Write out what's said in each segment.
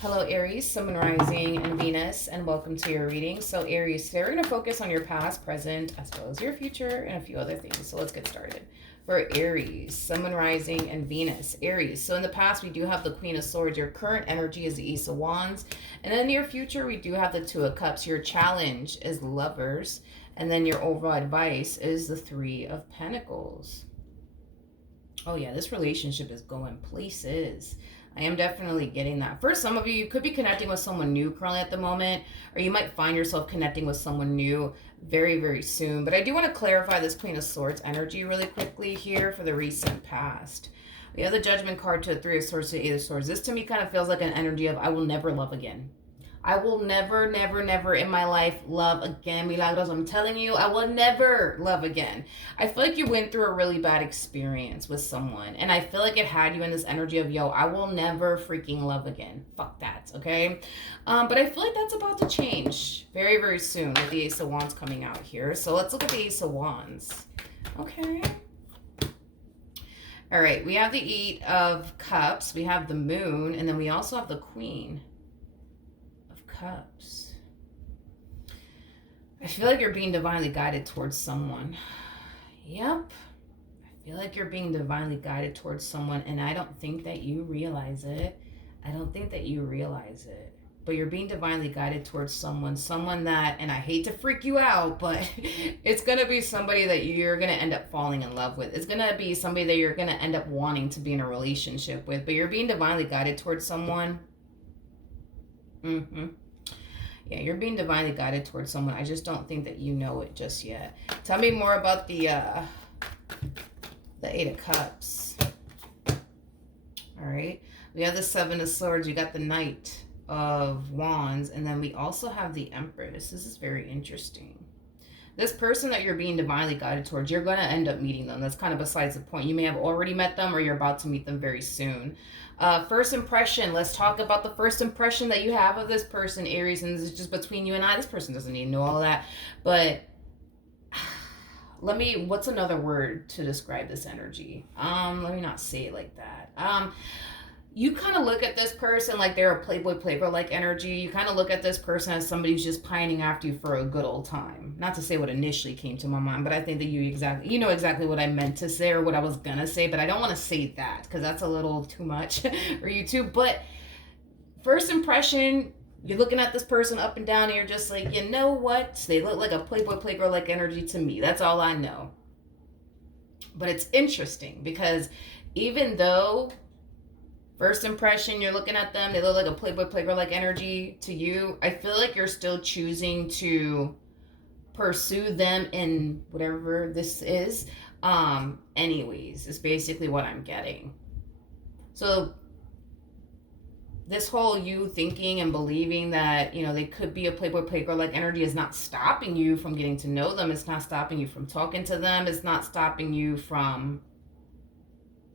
Hello, Aries, Sun, Rising, and Venus, and welcome to your reading. So, Aries, today we're going to focus on your past, present, as well as your future, and a few other things. So, let's get started. For Aries, Sun, Rising, and Venus. Aries, so in the past, we do have the Queen of Swords. Your current energy is the Ace of Wands. And in the near future, we do have the Two of Cups. Your challenge is Lovers. And then your overall advice is the Three of Pentacles. Oh, yeah, this relationship is going places. I am definitely getting that. For some of you, you could be connecting with someone new currently at the moment, or you might find yourself connecting with someone new very, very soon. But I do want to clarify this Queen of Swords energy really quickly here for the recent past. We have the Judgment card to the Three of Swords to the Eight of Swords. This to me kind of feels like an energy of I will never love again. I will never, never, never in my life love again, Milagros. I'm telling you, I will never love again. I feel like you went through a really bad experience with someone. And I feel like it had you in this energy of, yo, I will never freaking love again. Fuck that, okay? But I feel like that's about to change very, very soon with the Ace of Wands coming out here. So let's look at the Ace of Wands. Okay. All right, we have the Eight of Cups. We have the Moon. And then we also have the Queen Cups. I feel like you're being divinely guided towards someone. Yep. I feel like you're being divinely guided towards someone, and I don't think that you realize it. I don't think that you realize it. But you're being divinely guided towards someone that, and I hate to freak you out, but it's going to be somebody that you're going to end up falling in love with. It's going to be somebody that you're going to end up wanting to be in a relationship with, but you're being divinely guided towards someone. Yeah, you're being divinely guided towards someone. I just don't think that you know it just yet. Tell me more about the Eight of Cups. All right. We have the Seven of Swords. You got the Knight of Wands. And then we also have the Empress. This is very interesting. This person that you're being divinely guided towards, you're going to end up meeting them. That's kind of besides the point. You may have already met them or you're about to meet them very soon. First impression. Let's talk about the first impression that you have of this person, Aries. And this is just between you and I. This person doesn't need to know all that. But what's another word to describe this energy? Let me not say it like that. You kind of look at this person like they're a playboy like energy. You kind of look at this person as somebody who's just pining after you for a good old time. Not to say what initially came to my mind, but I think that you know exactly what I meant to say or what I was gonna say, but I don't want to say that because that's a little too much for you too. But first impression, you're looking at this person up and down and you're just like, you know what? They look like a playboy like energy to me. That's all I know. But it's interesting because even though first impression, you're looking at them, they look like a playboy like energy to you, I feel like you're still choosing to pursue them in whatever this is. Anyways, is basically what I'm getting. So this whole you thinking and believing that, you know, they could be a playboy like energy is not stopping you from getting to know them. It's not stopping you from talking to them. It's not stopping you from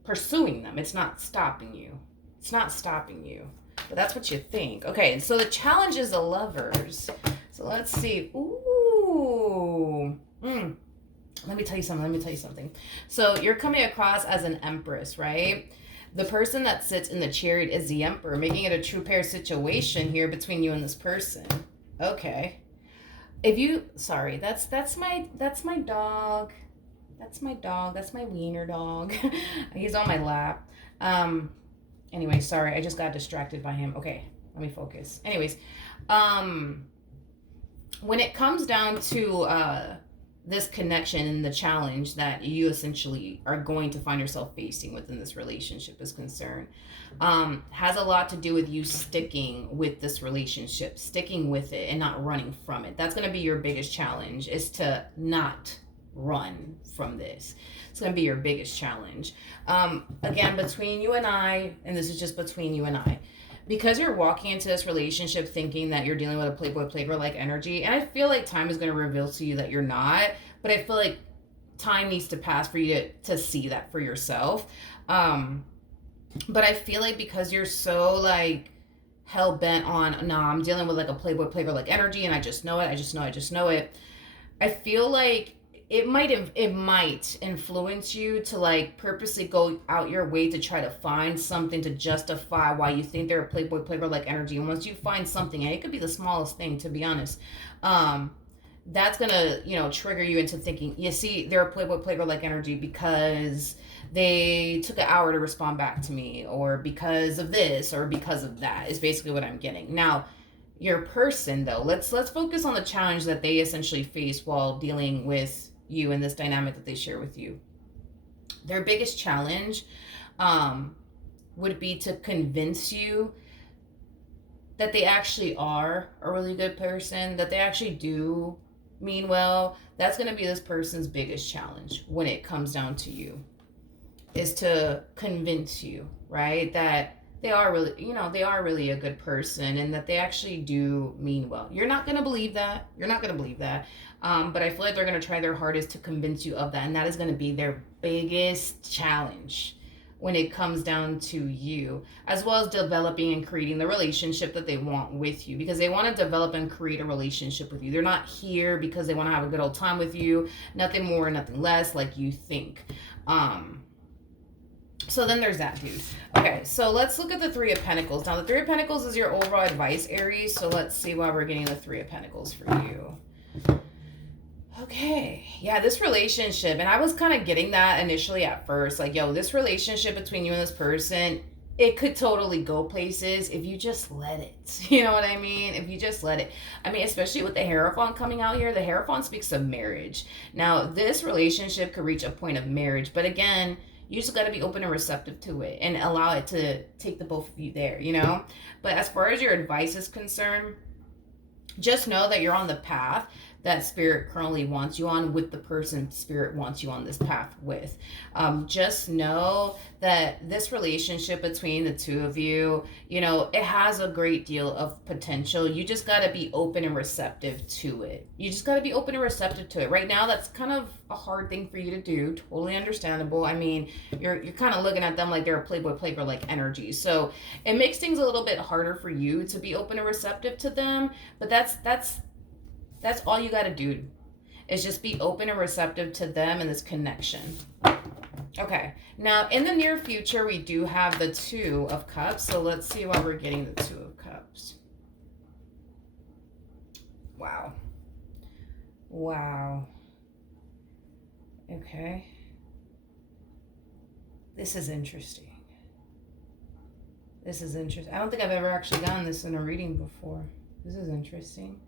pursuing them. It's not stopping you. It's not stopping you. But that's what you think. Okay, so the challenge is the Lovers. So let's see. Ooh. Let me tell you something. So you're coming across as an Empress, right? The person that sits in the Chariot is the Emperor, making it a true pair situation here between you and this person. Okay. Sorry, that's my dog. That's my dog. That's my wiener dog. He's on my lap. Anyway, sorry, I just got distracted by him. Okay, let me focus. Anyways, when it comes down to this connection and the challenge that you essentially are going to find yourself facing within this relationship is concerned, has a lot to do with you sticking with this relationship, sticking with it and not running from it. That's going to be your biggest challenge, is to not run from this. It's going to be your biggest challenge. Again, between you and I, and this is just between you and I, because you're walking into this relationship thinking that you're dealing with a playboy like energy, and I feel like time is going to reveal to you that you're not, but I feel like time needs to pass for you to see that for yourself. But I feel like because you're so like hell bent on, nah, I'm dealing with like a playboy like energy and I just know it, I just know it. I feel like it might influence you to like purposely go out your way to try to find something to justify why you think they're a playboy like energy. And once you find something, and it could be the smallest thing, to be honest, um that's gonna, trigger you into thinking, you see, they're a playboy like energy because they took an hour to respond back to me, or because of this, or because of that, is basically what I'm getting. Now, your person though, let's focus on the challenge that they essentially face while dealing with you in this dynamic that they share with you. Their biggest challenge um would be to convince you that they actually are a really good person, that they actually do mean well. That's going to be this person's biggest challenge when it comes down to you, is to convince you, right, that they are really, they are really a good person, and that they actually do mean well. You're not going to believe that. You're not going to believe that. But I feel like they're going to try their hardest to convince you of that. And that is going to be their biggest challenge when it comes down to you, as well as developing and creating the relationship that they want with you, because they want to develop and create a relationship with you. They're not here because they want to have a good old time with you, nothing more, nothing less, like you think. So then there's that, dude. Okay, so let's look at the Three of Pentacles. Now, the Three of Pentacles is your overall advice, Aries. So let's see why we're getting the Three of Pentacles for you. Okay, yeah, this relationship, and I was kind of getting that initially at first, like, yo, this relationship between you and this person, it could totally go places if you just let it. You know what I mean? If you just let it. I mean, especially with the Hierophant coming out here, the Hierophant speaks of marriage. Now, this relationship could reach a point of marriage, but again, you just got to be open and receptive to it and allow it to take the both of you there, But as far as your advice is concerned, just know that you're on the path that Spirit currently wants you on, with the person Spirit wants you on this path with. Just know that this relationship between the two of you, it has a great deal of potential. You just got to be open and receptive to it. You just got to be open and receptive to it. Right now, that's kind of a hard thing for you to do. Totally understandable. I mean, you're kind of looking at them like they're a playboy like energy. So it makes things a little bit harder for you to be open and receptive to them. But that's all you got to do, is just be open and receptive to them and this connection. Okay, now in the near future, we do have the Two of Cups. So let's see why we're getting the Two of Cups. Wow. Okay. This is interesting. I don't think I've ever actually gotten this in a reading before. This is interesting.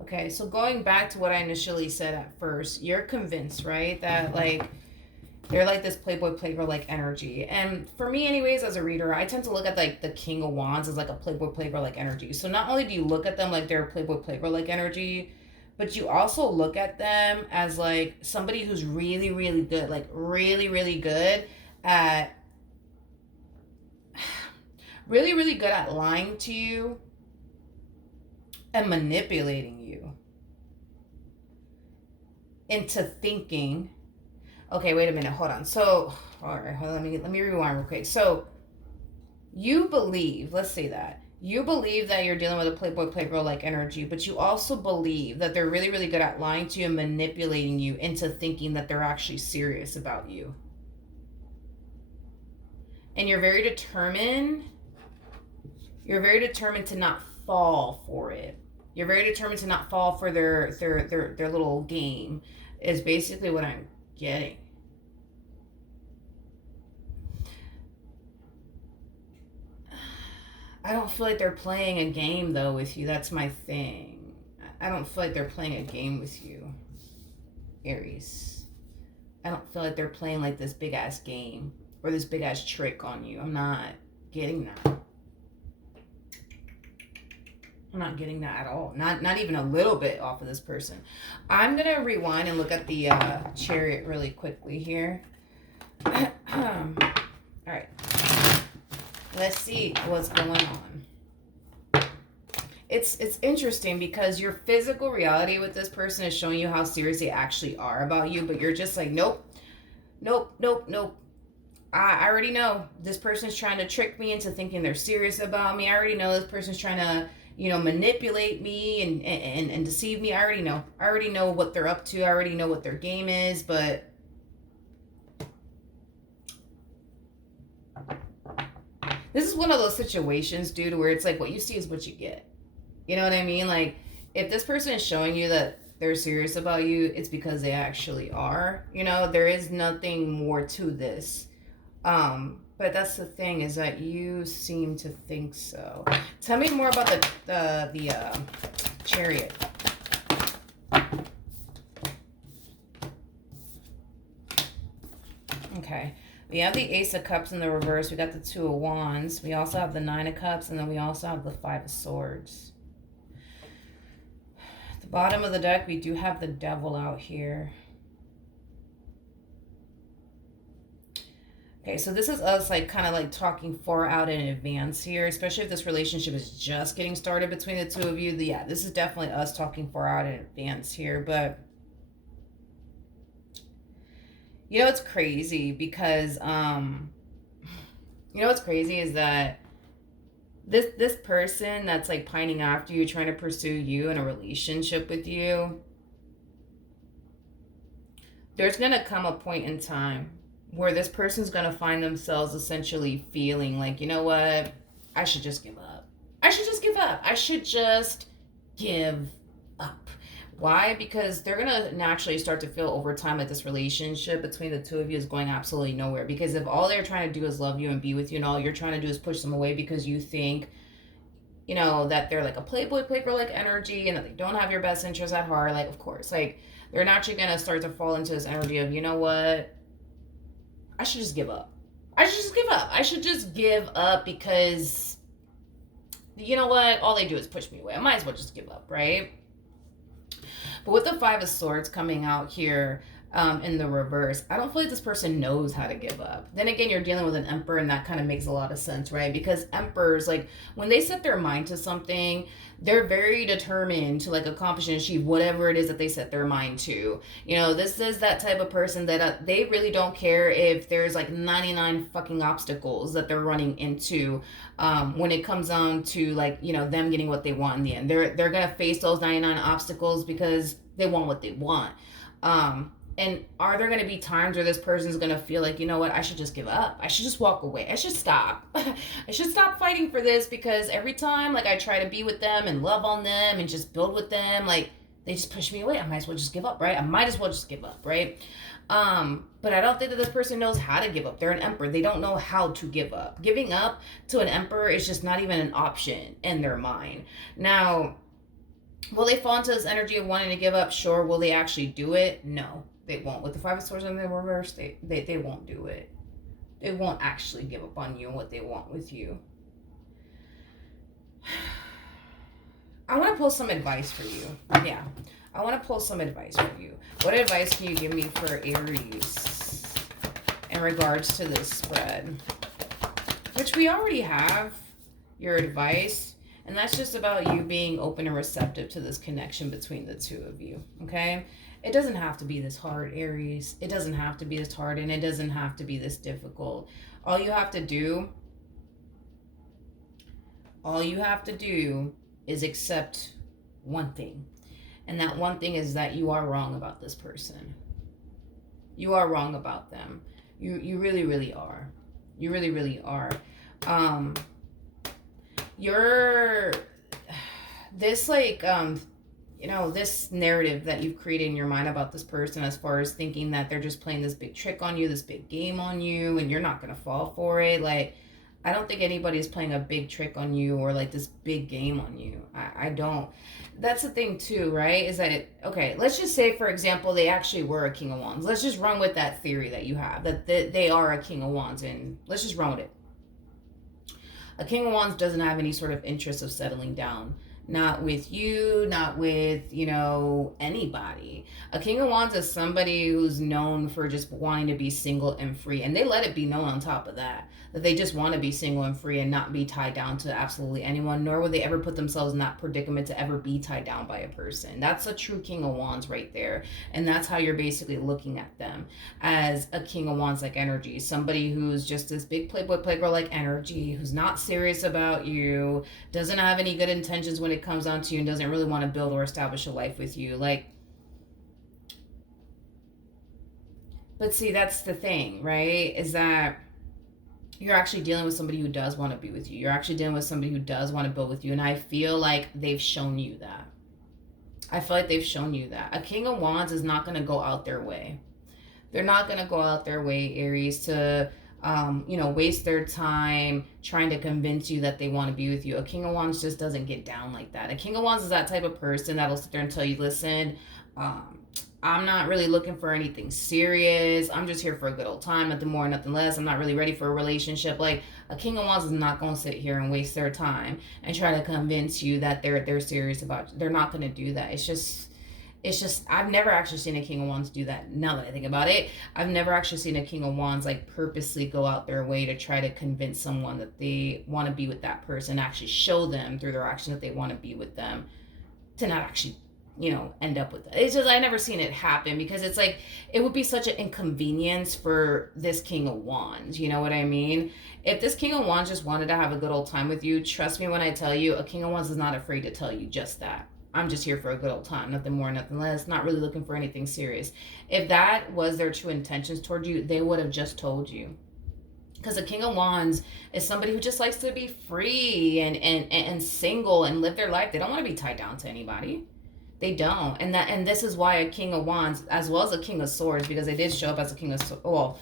Okay, so going back to what I initially said at first, you're convinced, right, that like they're like this playboy like energy. And for me anyways, as a reader, I tend to look at like the King of Wands as like a playboy like energy. So not only do you look at them like they're a playboy like energy, but you also look at them as like somebody who's really, really good, like really, really good at lying to you and manipulating you into thinking, okay, wait a minute, hold on. So, all right, hold on, let me rewind real quick. So, you believe, let's say that, you believe that you're dealing with a playboy like energy, but you also believe that they're really, really good at lying to you and manipulating you into thinking that they're actually serious about you. And you're very determined to not fall for it. You're very determined to not fall for their little game, is basically what I'm getting. I don't feel like they're playing a game though with you. That's my thing. I don't feel like they're playing a game with you, Aries. I don't feel like they're playing like this big ass game or this big ass trick on you. I'm not getting that. I'm not getting that at all. Not even a little bit off of this person. I'm going to rewind and look at the Chariot really quickly here. All right. Let's see what's going on. It's interesting because your physical reality with this person is showing you how serious they actually are about you, but you're just like, nope. I already know this person's trying to trick me into thinking they're serious about me. I already know this person's trying to, manipulate me and deceive me. I already know what they're up to. I already know what their game is. But this is one of those situations, dude, where it's like what you see is what you get. You know what I mean? Like, if this person is showing you that they're serious about you, it's because they actually are. There is nothing more to this. But that's the thing, is that you seem to think so. Tell me more about the Chariot. Okay. We have the Ace of Cups in the reverse. We got the Two of Wands. We also have the Nine of Cups, and then we also have the Five of Swords. At the bottom of the deck, we do have the Devil out here. Okay, so this is us kind of talking far out in advance here, especially if this relationship is just getting started between the two of you. Yeah, this is definitely us talking far out in advance here, but it's crazy because what's crazy is that this person that's pining after you, trying to pursue you in a relationship with you, there's gonna come a point in time where this person's gonna find themselves essentially feeling like, you know what, I should just give up. I should just give up. Why? Because they're going to naturally start to feel over time that this relationship between the two of you is going absolutely nowhere. Because if all they're trying to do is love you and be with you, and all you're trying to do is push them away because you think, that they're a playboy, playgirl energy, and that they don't have your best interests at heart, of course, they're naturally going to start to fall into this energy of, you know what, I should just give up. I should just give up because, you know what, all they do is push me away. I might as well just give up, right? But with the Five of Swords coming out here in the reverse, I don't feel like this person knows how to give up. Then again, you're dealing with an Emperor, and that kind of makes a lot of sense, right? Because Emperors, when they set their mind to something, they're very determined to accomplish and achieve whatever it is that they set their mind to. This is that type of person that they really don't care if there's 99 fucking obstacles that they're running into when it comes on to them getting what they want in the end. They're gonna face those 99 obstacles because they want what they want. And are there going to be times where this person's going to feel like, you know what, I should just give up. I should just walk away. I should stop. I should stop fighting for this because every time I try to be with them and love on them and just build with them, they just push me away. I might as well just give up, right? But I don't think that this person knows how to give up. They're an Emperor. They don't know how to give up. Giving up to an Emperor is just not even an option in their mind. Now, will they fall into this energy of wanting to give up? Sure. Will they actually do it? No. They won't. With the Five of Swords in the reverse, they won't do it. They won't actually give up on you and what they want with you. I want to pull some advice for you. Yeah. I want to pull some advice for you. What advice can you give me for Aries in regards to this spread? Which we already have your advice. And that's just about you being open and receptive to this connection between the two of you. Okay? It doesn't have to be this hard, Aries. It doesn't have to be this hard, and it doesn't have to be this difficult. All you have to do is accept one thing. And that one thing is that you are wrong about this person. You are wrong about them. You really, really are. You really, really are. You're this this narrative that you've created in your mind about this person, as far as thinking that they're just playing this big trick on you, this big game on you, and you're not going to fall for it. I don't think anybody's playing a big trick on you or this big game on you. I don't. That's the thing too, right? Is that, okay, let's just say, for example, they actually were a King of Wands. Let's just run with that theory that you have, that they are a King of Wands, and let's just run with it. A King of Wands doesn't have any sort of interest of settling down. not with you, not with, anybody. A King of Wands is somebody who's known for just wanting to be single and free. And they let it be known on top of that, that they just want to be single and free and not be tied down to absolutely anyone, nor would they ever put themselves in that predicament to ever be tied down by a person. That's a true King of Wands right there. And that's how you're basically looking at them, as a King of Wands like energy. Somebody who's just this big playboy, playgirl like energy, who's not serious about you, doesn't have any good intentions when it comes down to you, and doesn't really want to build or establish a life with you. But see, that's the thing, right? Is that you're actually dealing with somebody who does want to be with you. You're actually dealing with somebody who does want to build with you. And I feel like they've shown you that. I feel like they've shown you that. A King of Wands is not going to go out their way. They're not going to go out their way, Aries, to waste their time trying to convince you that they want to be with you. A King of Wands just doesn't get down like that. A King of Wands is that type of person that'll sit there and tell you, listen, I'm not really looking for anything serious. I'm just here for a good old time, nothing more, nothing less. I'm not really ready for a relationship. Like, a King of Wands is not going to sit here and waste their time and try to convince you that they're serious about you. They're not going to do that. It's just I've never actually seen a King of Wands do that. Now that I think about it, I've never actually seen a King of Wands like purposely go out their way to try to convince someone that they want to be with that person, actually show them through their action that they want to be with them, to not actually end up with it. It's just, I never seen it happen, because it's like, it would be such an inconvenience for this King of Wands. You know what I mean? If this King of Wands just wanted to have a good old time with you, trust me when I tell you, a King of Wands is not afraid to tell you just that. I'm just here for a good old time, nothing more, nothing less, not really looking for anything serious. If that was their true intentions toward you, they would have just told you. Because a King of Wands is somebody who just likes to be free and single and live their life. They don't want to be tied down to anybody. They don't. And this is why a King of Wands, as well as a King of Swords, because they did show up as a King of Swords. Well,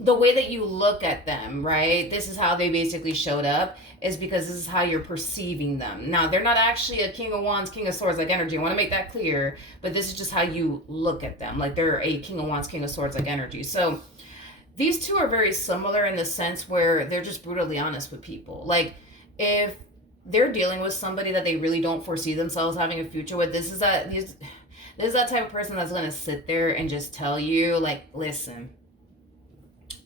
the way that you look at them, right? This is how they basically showed up, is because this is how you're perceiving them. Now, they're not actually a King of Wands, King of Swords like energy. I want to make that clear, but this is just how you look at them. Like, they're a King of Wands, King of Swords like energy. So these two are very similar in the sense where they're just brutally honest with people. Like, if they're dealing with somebody that they really don't foresee themselves having a future with, this is that type of person that's going to sit there and just tell you, like, listen,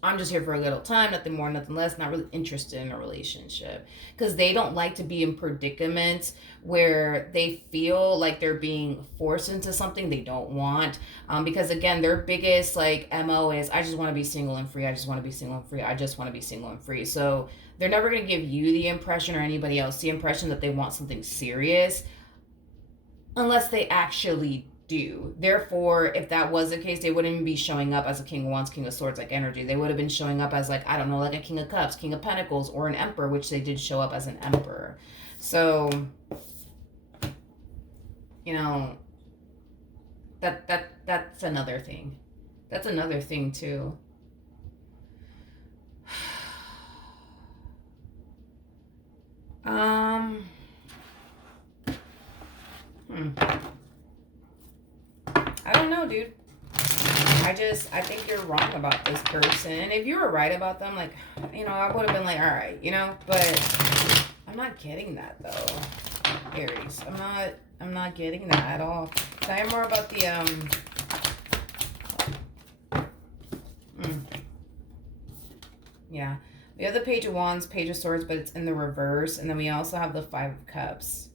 I'm just here for a good old time, nothing more, nothing less, not really interested in a relationship. Because they don't like to be in predicaments where they feel like they're being forced into something they don't want. Because again, their biggest MO is, I just want to be single and free. I just want to be single and free. I just want to be single and free. So they're never going to give you the impression, or anybody else the impression, that they want something serious, unless they actually do. Therefore, if that was the case, they wouldn't be showing up as a King of Wands, King of Swords like energy. They would have been showing up as, like, I don't know, like a King of Cups, King of Pentacles, or an Emperor, which they did show up as an Emperor. So, that's another thing. That's another thing too. I don't know, dude. I think you're wrong about this person. And if you were right about them, I would have been like, all right, but I'm not getting that though, Aries. I'm not getting that at all. Tell me more about the, yeah. We have the Page of Wands, Page of Swords, but it's in the reverse. And then we also have the Five of Cups.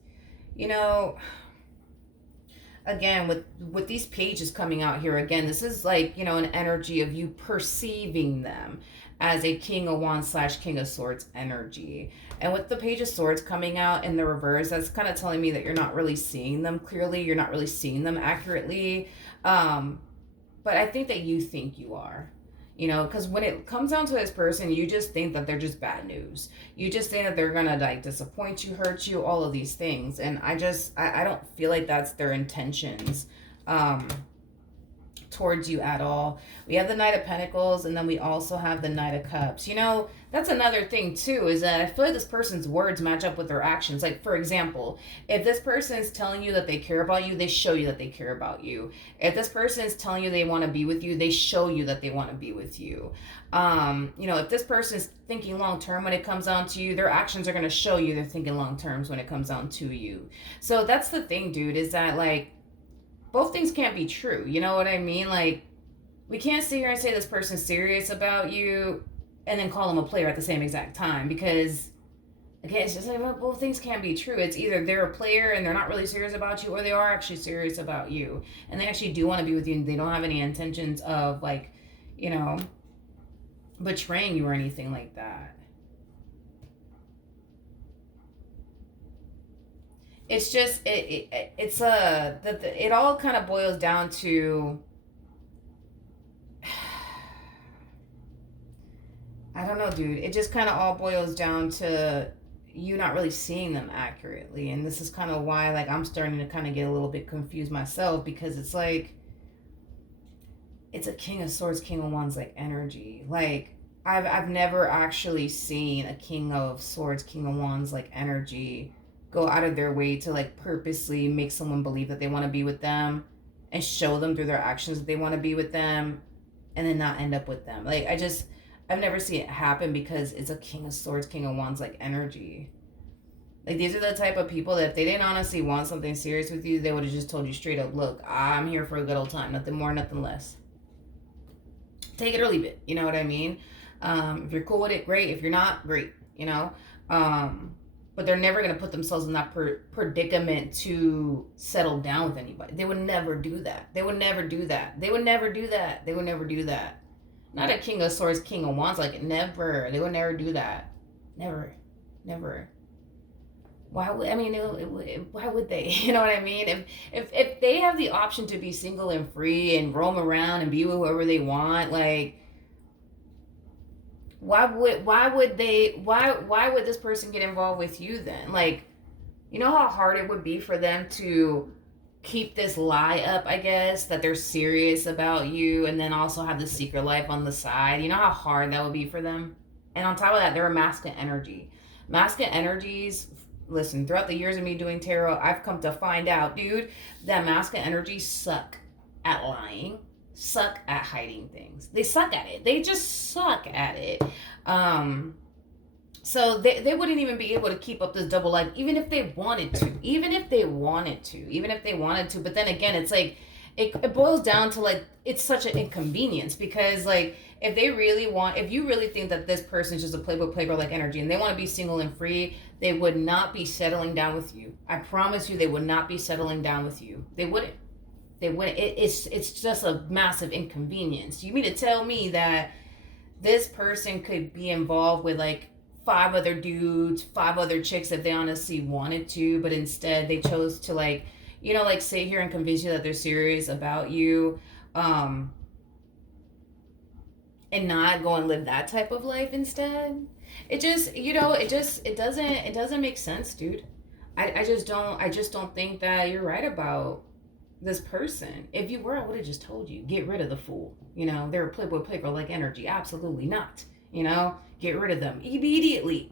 Again, with these pages coming out here, again, this is an energy of you perceiving them as a King of Wands / King of Swords energy. And with the Page of Swords coming out in the reverse, that's kind of telling me that you're not really seeing them clearly. You're not really seeing them accurately. But I think that you think you are. Because when it comes down to this person, you just think that they're just bad news. You just think that they're gonna disappoint you, hurt you, all of these things. And I don't feel like that's their intentions towards you at all. We have the Knight of Pentacles, and then we also have the Knight of Cups. that's another thing too, is that I feel like this person's words match up with their actions. Like, for example, if this person is telling you that they care about you, they show you that they care about you. If this person is telling you they want to be with you, they show you that they want to be with you. If this person is thinking long term when it comes down to you, their actions are going to show you they're thinking long terms when it comes down to you. So that's the thing, dude, is that like both things can't be true. You know what I mean? Like, we can't sit here and say this person's serious about you and then call them a player at the same exact time, because again, it's just like, well, both things can't be true. It's either they're a player and they're not really serious about you, or they are actually serious about you and they actually do want to be with you, and they don't have any intentions of, like, betraying you or anything like that. It's just it all kind of boils down to, I don't know, dude. It just kind of all boils down to you not really seeing them accurately. And this is kind of why, like, I'm starting to kind of get a little bit confused myself, because it's like, it's a King of Swords, King of Wands, like, energy. Like, I've never actually seen a King of Swords, King of Wands, like, energy go out of their way to, like, purposely make someone believe that they want to be with them and show them through their actions that they want to be with them, and then not end up with them. Like, I've never seen it happen, because it's a King of Swords, King of Wands, like, energy. Like, these are the type of people that if they didn't honestly want something serious with you, they would have just told you straight up, look, I'm here for a good old time. Nothing more, nothing less. Take it or leave it. You know what I mean? If you're cool with it, great. If you're not, great. But they're never going to put themselves in that predicament to settle down with anybody. They would never do that. They would never do that. They would never do that. They would never do that. Not a King of Swords, King of Wands, like, never. They would never do that. Never. Never. Why would, I mean, why would they? You know what I mean? If they have the option to be single and free and roam around and be with whoever they want, like, why would this person get involved with you then? Like, you know how hard it would be for them to keep this lie up, I guess, that they're serious about you, and then also have the secret life on the side. You know how hard that would be for them? And on top of that, they're a masculine energy. Masculine energies, listen, throughout the years of me doing tarot, I've come to find out, dude, that masculine energies suck at lying, suck at hiding things. They suck at it. They just suck at it. So they wouldn't even be able to keep up this double life, even if they wanted to. But then again, it's like, it boils down to, like, it's such an inconvenience, because, like, if you really think that this person is just a playboy like energy and they want to be single and free, they would not be settling down with you. I promise you, they would not be settling down with you. They wouldn't. It's just a massive inconvenience. You mean to tell me that this person could be involved with, like, 5 other dudes, 5 other chicks if they honestly wanted to, but instead they chose to, like, sit here and convince you that they're serious about you, and not go and live that type of life instead? It just, it doesn't make sense, dude. I just don't think that you're right about this person. If you were, I would have just told you, get rid of the fool. They're a playboy like energy. Absolutely not. Get rid of them immediately.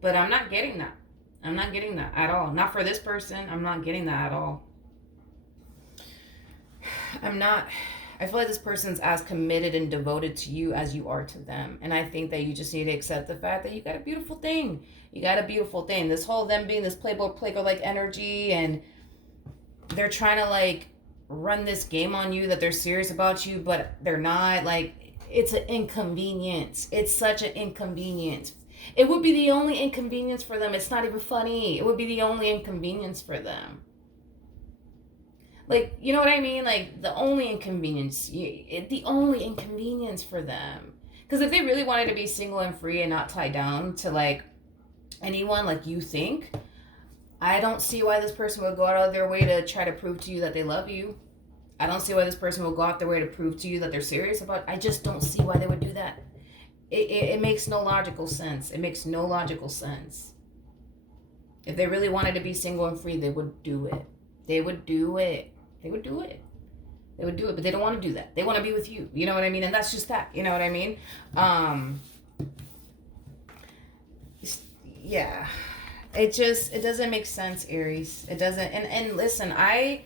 But I'm not getting that. I'm not getting that at all. Not for this person. I'm not getting that at all. I'm not. I feel like this person's as committed and devoted to you as you are to them. And I think that you just need to accept the fact that you got a beautiful thing. This whole them being this playboy like energy, and they're trying to, like, run this game on you that they're serious about you, but they're not. Like, it's an inconvenience. It's such an inconvenience. It would be the only inconvenience for them. It's not even funny. It would be the only inconvenience for them. Like, you know what I mean? Like, the only inconvenience for them. Because if they really wanted to be single and free and not tied down to, like, anyone like you think, I don't see why this person would go out of their way to try to prove to you that they love you. I don't see why this person will go out their way to prove to you that they're serious about it. I just don't see why they would do that. It makes no logical sense. It makes no logical sense. If they really wanted to be single and free, they would do it. They would do it. But they don't want to do that. They want to be with you. You know what I mean? And that's just that. You know what I mean? yeah, it doesn't make sense, Aries. It doesn't. And listen, I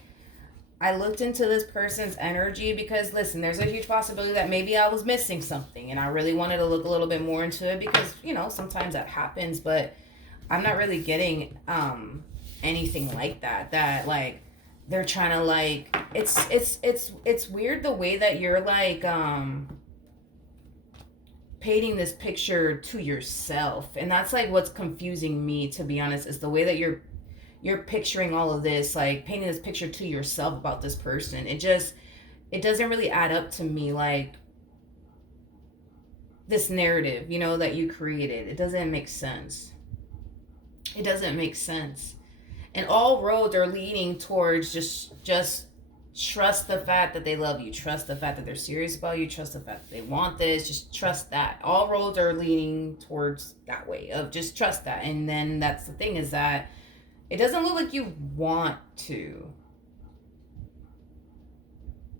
looked into this person's energy because listen, there's a huge possibility that maybe I was missing something and I really wanted to look a little bit more into it because, sometimes that happens, but I'm not really getting anything like that like they're trying to like it's weird the way that you're like painting this picture to yourself, and that's like what's confusing me, to be honest, is the way that you're picturing all of this, like painting this picture to yourself about this person. It doesn't really add up to me, like this narrative, that you created. It doesn't make sense. It doesn't make sense. And all roads are leading towards just trust the fact that they love you, trust the fact that they're serious about you, trust the fact that they want this, just trust that. All roads are leading towards that way of just trust that. And then that's the thing, is that it doesn't look like you want to.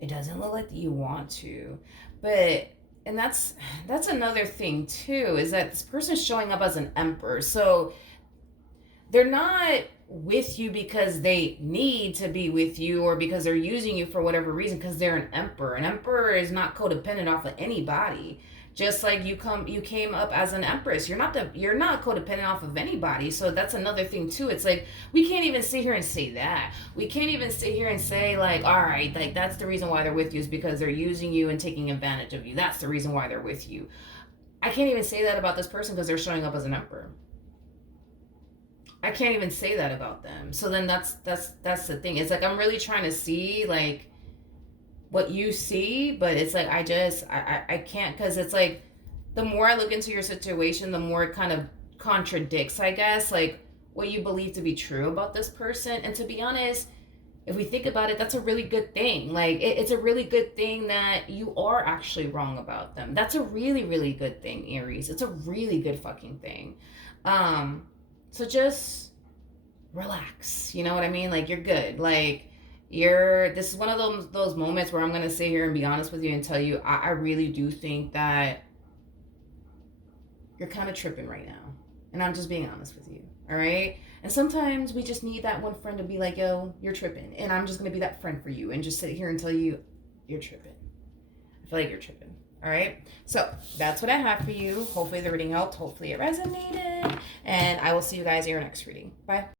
It doesn't look like you want to. But and that's another thing too, is that this person's showing up as an emperor. So they're not with you because they need to be with you or because they're using you for whatever reason, because they're an emperor. An emperor is not codependent off of anybody. Just like you came up as an empress. You're not codependent off of anybody. So that's another thing too. It's like we can't even sit here and say that. We can't even sit here and say like, all right, like that's the reason why they're with you is because they're using you and taking advantage of you. That's the reason why they're with you. I can't even say that about this person because they're showing up as an emperor. I can't even say that about them. So then that's the thing. It's like I'm really trying to see like what you see, but it's like I can't, because it's like the more I look into your situation, the more it kind of contradicts, I guess, like what you believe to be true about this person. And to be honest, if we think about it, that's a really good thing. Like it's a really good thing that you are actually wrong about them. That's a really, really good thing, Aries. It's a really good fucking thing. So just relax. You know what I mean? Like you're good. Like this is one of those moments where I'm gonna sit here and be honest with you and tell you I really do think that you're kind of tripping right now. And I'm just being honest with you. All right? And sometimes we just need that one friend to be like, yo, you're tripping. And I'm just gonna be that friend for you and just sit here and tell you you're tripping. I feel like you're tripping. All right, so that's what I have for you. Hopefully the reading helped. Hopefully it resonated. And I will see you guys in your next reading. Bye.